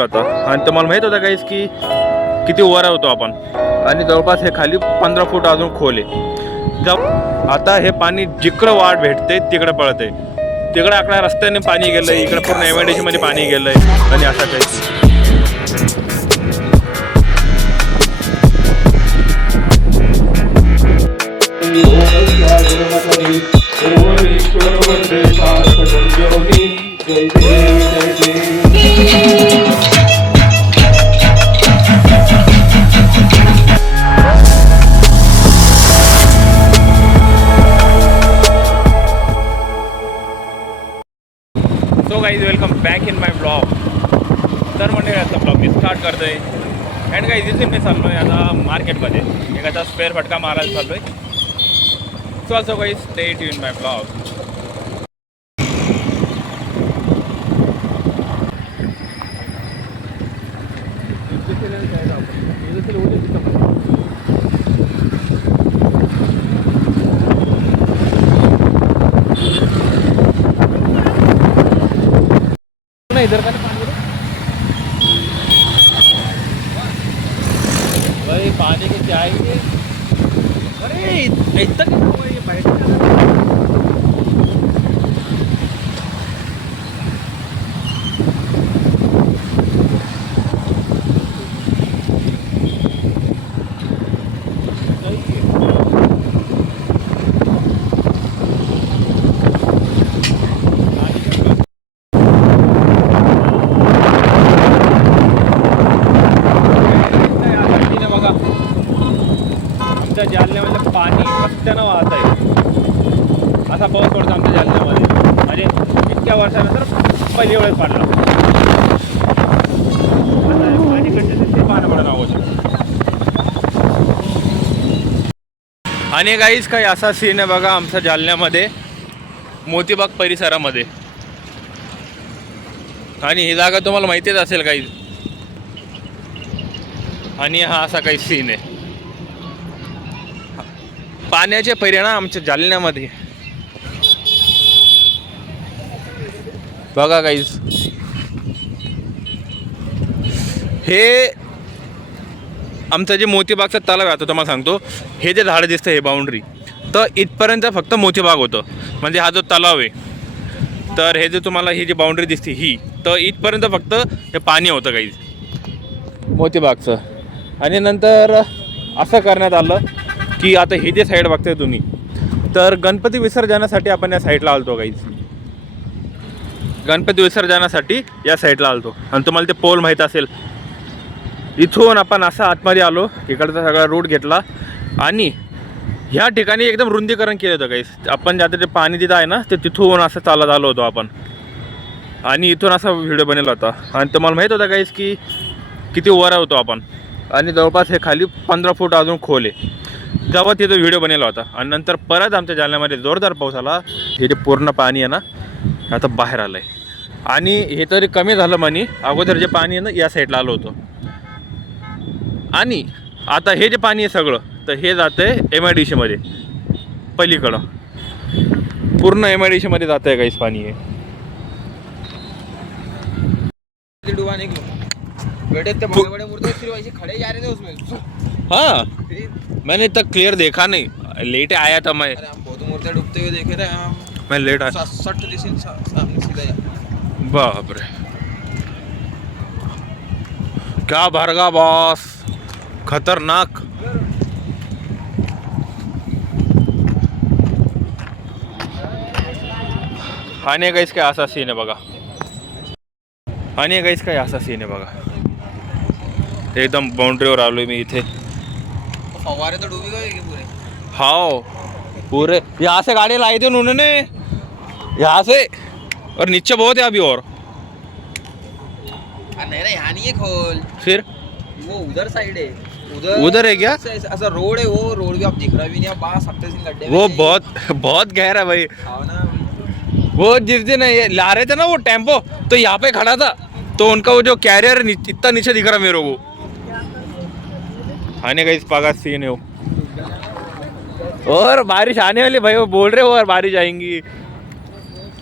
होता आणि तुम्हाला माहित होतं गाईस की किती वर होतो आपण आणि जवळपास हे खाली 15 फूट अजून खोल आहे. जब आता हे पाणी जिकडं वाट भेटते तिकडे पळते, तिकडे आपल्या रस्त्याने पाणी गेलंय, इकडे पूर्ण एमआयडीसी मध्ये पाणी गेलंय आणि असा काही. So guys welcome back in my blog. तर म्हणजे आता ब्लॉग मी स्टार्ट करतो आहे. अँड गाईज इथे मी चाललो आहे आता मार्केटमध्ये एखादा स्पेअर फटका मारायला चाललो आहे. So also guys stay tune in my blog. इधर का पानी भाई पानी के चाहिए. अरे इतना जालन्यामध्ये पाणी रस्त्यानं वाहत आहे. असा पाऊस पडतो आमच्या जालन्यामध्ये, म्हणजे इतक्या वर्षानंतर पहिली वेळेस पडला. पाणी कंटिन्यू ते पाणी पडणं आवश्यक. आणि काहीच काही असा सीन आहे बघा आमच्या जालन्यामध्ये मोतीबाग परिसरामध्ये. आणि ही जागा तुम्हाला माहितीच असेल काही. आणि हा असा काही सीन आहे. पाण्याचे परिणाम आमच्या जालन्यामध्ये बघा गाईज. हे आमचं जे मोतीबागचा तलाव आहे, आता तुम्हाला सांगतो, हे जे झाडं दिसतं हे बाउंड्री, तर इथपर्यंत फक्त मोतीबाग होतं. म्हणजे हा जो तलाव आहे, तर हे जे तुम्हाला ही जी बाउंड्री दिसते ही, तर इथपर्यंत फक्त हे पाणी होतं गाईज मोतीबागचं. आणि नंतर असं करण्यात आलं की आता हे जे साईड बघताय तुम्ही, तर गणपती विसर्जनासाठी आपण या साईडला आलतो गाईज. गणपती विसर्जनासाठी या साईडला आलतो. आणि तुम्हाला ते पोल माहीत असेल, इथून आपण असं आतमध्ये आलो, इकडचा सगळा रूट घेतला आणि ह्या ठिकाणी एकदम रुंदीकरण केलं होतं गाईज. आपण ज्याचं जे पाणी तिथं आहे ना, ते तिथून असं चालत आलो होतो आपण आणि इथून असा व्हिडिओ बनवला होता. आणि तुम्हाला माहीत होता गाईज की किती वर होतो आपण आणि जवळपास हे खाली 15 फूट अजून खोल आहे. जेव्हा तिथं व्हिडिओ बनवला होता आणि नंतर परत आमच्या जालन्यामध्ये जोरदार पाऊस आला. हे जे पूर्ण पाणी आहे ना आता बाहेर आलं आहे. आणि हे तरी कमी झालं म्हणे, अगोदर जे पाणी आहे ना या साईडला आलं होतं. आणि आता हे जे पाणी आहे सगळं, तर हे जातं आहे एमआयडीसी मध्ये पलीकडं. पूर्ण एमआयडीसी मध्ये जातं आहे काहीच पाणी आहे. हाँ मैंने तक क्लियर देखा नहीं, लेट आया था मैं. बहुत मूर्तियां डूबते हुए देखे रहे हम. मैं लेट आया. 60 दिशें सामने सीधा. बाप रे, क्या भरगा बॉस, खतरनाक. आणि काहीच काय असा सीन आहे बघा. आणि काहीच काय असा सीन आहे बघा. एकदम बाउंड्रीवर आलोय मी इथे. फवारे तो डूबी गए पूरे. हाँ पूरे यहाँ से गाड़ी लाई थी उन्होंने, यहाँ से, और नीचे बहुत है अभी. और नहीं रे, यहाँ नहीं है खोल, फिर वो उधर साइड है. उधर है क्या? ऐसा रोड है, वो रोड भी आप दिख रहा भी नहीं. आप बाहर सकते सिंह गड्ढे वो बहुत गहरा है भाई. हाँ ना. वो जिस दिन ये ला रहे थे ना वो टेम्पो, तो यहाँ पे खड़ा था, तो उनका वो जो कैरियर इतना नीचे दिख रहा मेरे को. आने का इस पागा सीन है वो. और बारिश आने वाली भाई, वो बोल रहे हो और बारिश आएंगी.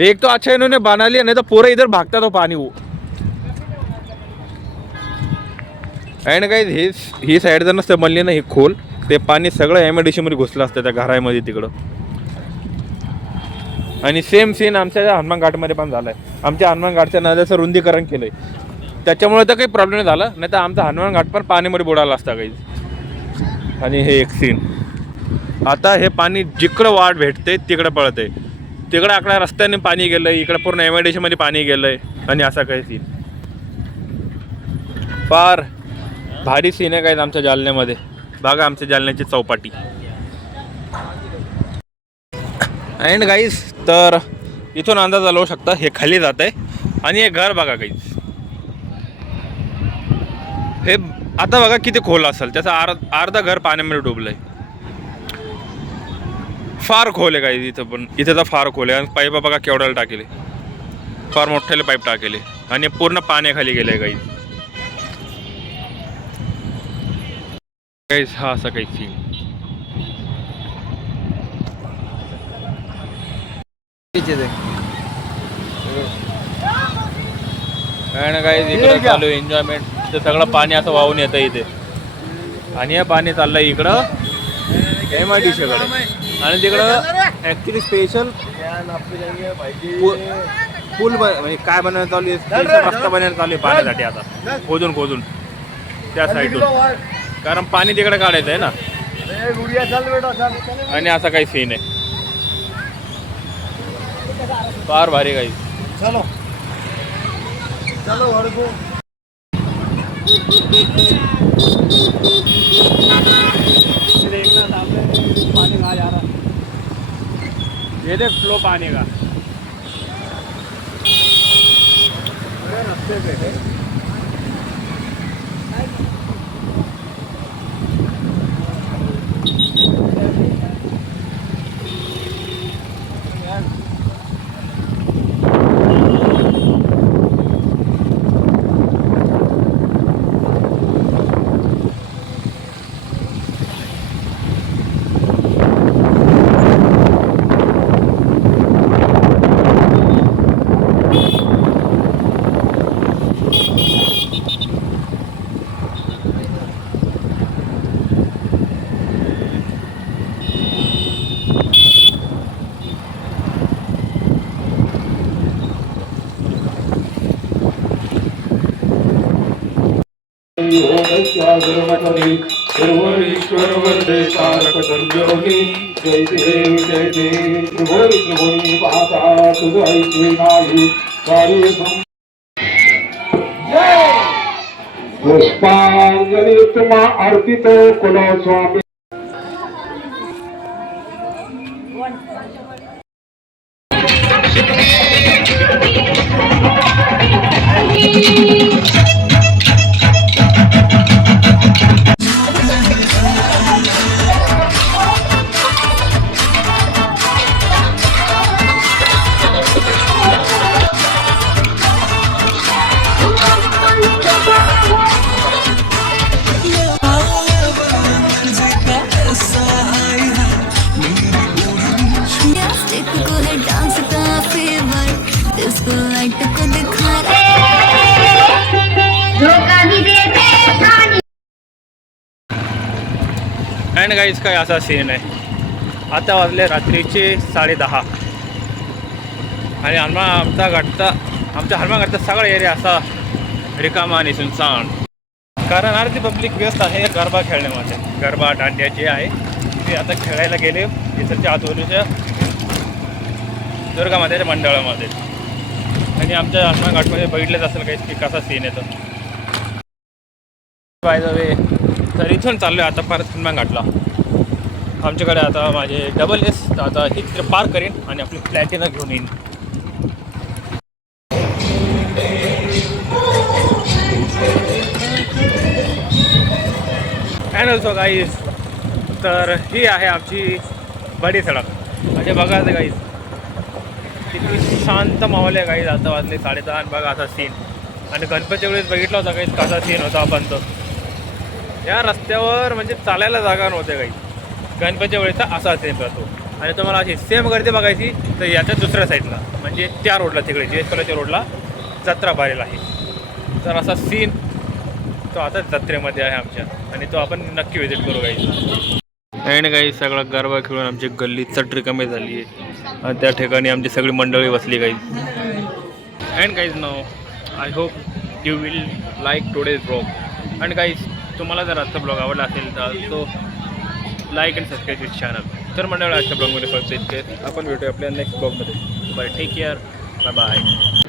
एक तो अच्छा इन्होंने बना लिया, नहीं तो पूरा इधर भागता तो पानी वो. अँड काही ही साईड जर नसतं बनली ना ही खोल, ते पाणी सगळं MIDC मध्ये घुसलं असतं त्या घरामध्ये तिकडं. आणि सेम सीन आमच्या हनुमान घाटमध्ये पण झालं आहे. आमच्या हनुमान घाटच्या नद्याचं रुंदीकरण केलं आहे, त्याच्यामुळे तर काही प्रॉब्लेम नाही झाला, नाही तर आमचा हनुमान घाट पण पाण्यामध्ये बुडाला असता काही. आणि हे एक सीन, आता हे पाणी जिकडं वाट भेटते तिकडं पळते. तिकडं आकडा रस्त्याने पाणी गेलं आहे, इकडं पूर्ण MIDC मध्ये पाणी गेलं आहे. आणि असा काही सीन, फार भारी सीन आहे काय आमच्या जालन्यामध्ये. बघा आमच्या जालन्याची चौपाटी. अँड गाईज, तर इथून अंदाज लावू शकता हे खाली जात आहे. आणि हे घर बघा गाईज, हे आता बघा किती खोल असेल, त्याचं अर्धा घर पाण्यामध्ये डुबलं आहे. फार खोल आहे गाईज इथं, पण इथे तर फार खोल आहे. आणि पाईप बघा केवढ्याला टाकेले, फार मोठ्याले पाईप टाकेले आणि पूर्ण पाण्याखाली गेले गाईज. गाईज हा असा काही सीन. काय इकडं चालू एन्जॉयमेंट, ते सगळं पाणी असं वाहून येतं इथे. आणि हे पाणी चाललंय इकडं MIDC कडे. आणि तिकडं ॲक्च्युली स्पेशल पूल म्हणजे काय बनवण्यात चालू आहे, रस्ता बनवण्यात चालू आहे पाण्यासाठी आता, खोदून त्या साईडून, कारण पाणी तिकडे काढायचं आहे ना. आणि असा काही सीन आहे, फार भारी काही. चलो देखना सामने पानी कहाँ जा रहा, ये देख फ्लो पानी का रास्ते पे है. ईश्वर वरदे तारक संजोगी, जय देव जय देव त्रिभुवन त्रिभुवन पाहता तुझ ऐसे नाही कार्य. पुष्पांजली तुम्हा अर्पित कुल स्वामी. अँड गाईज काय असा सीन आहे, आता वाजले रात्रीचे 10:30. आणि आमच्या हनुमान घाटचा सगळा एरिया असा रिकामा आणि सुनसान, कारण अर्धी पब्लिक व्यस्त आहे गरबा खेळण्यामध्ये. गरबा दांडिया जे आहे ते आता खेळायला गेले इथच्या आजूबाजूच्या दुर्गा मातेच्या मंडळामध्ये. आणि आमच्या हनुमान घाटमध्ये बघितलंच असेल काही की कसा सीन येतो. बाय द वे, तर इथून चाललो आहे आता परत हनुमान घाटला. आमच्याकडे आता माझे SS, तर आता ही तिथे पार्क करेन आणि आपली प्लॅटिना घेऊन येईन. अँड ऑल्सो गाईज, तर ही आहे आमची बडी सडक. म्हणजे बघा ते गाईज किती शांत माहोल आहे गाईज. आता वाजले 10:30. बघा असा सीन. आणि गणपतीच्या वेळेस बघितला होता गाईज कसा सीन होता आपण. तर या रस्त्यावर म्हणजे चालायला जागा नव्हते काही. गणपतीच्या वेळेचा असा सीन राहतो. आणि तुम्हाला अशी सेम गर्दी बघायची तर याच्या दुसऱ्या साईडला म्हणजे त्या रोडला, तिकडे JS कॉलेजच्या रोडला जत्रा भरेल आहे. तर असा सीन तो आता जत्रेमध्ये आहे आमच्या आणि तो आपण नक्की व्हिजिट करू गाईज. आणि काही सगळा गरबा खेळून आमची गल्ली चट रिकामी झाली आहे आणि त्या ठिकाणी आमची सगळी मंडळी बसली guys. And guys now I hope you will like today's blog. And guys तुम्हाला जर आजचा ब्लॉग आवडला असेल तर तो like and subscribe this channel. तर मंडळ आजच्या ब्लॉगमध्ये फक्त इतके. आपण भेटूया आपल्या नेक्स्ट ब्लॉगमध्ये. Bye, take care, bye bye.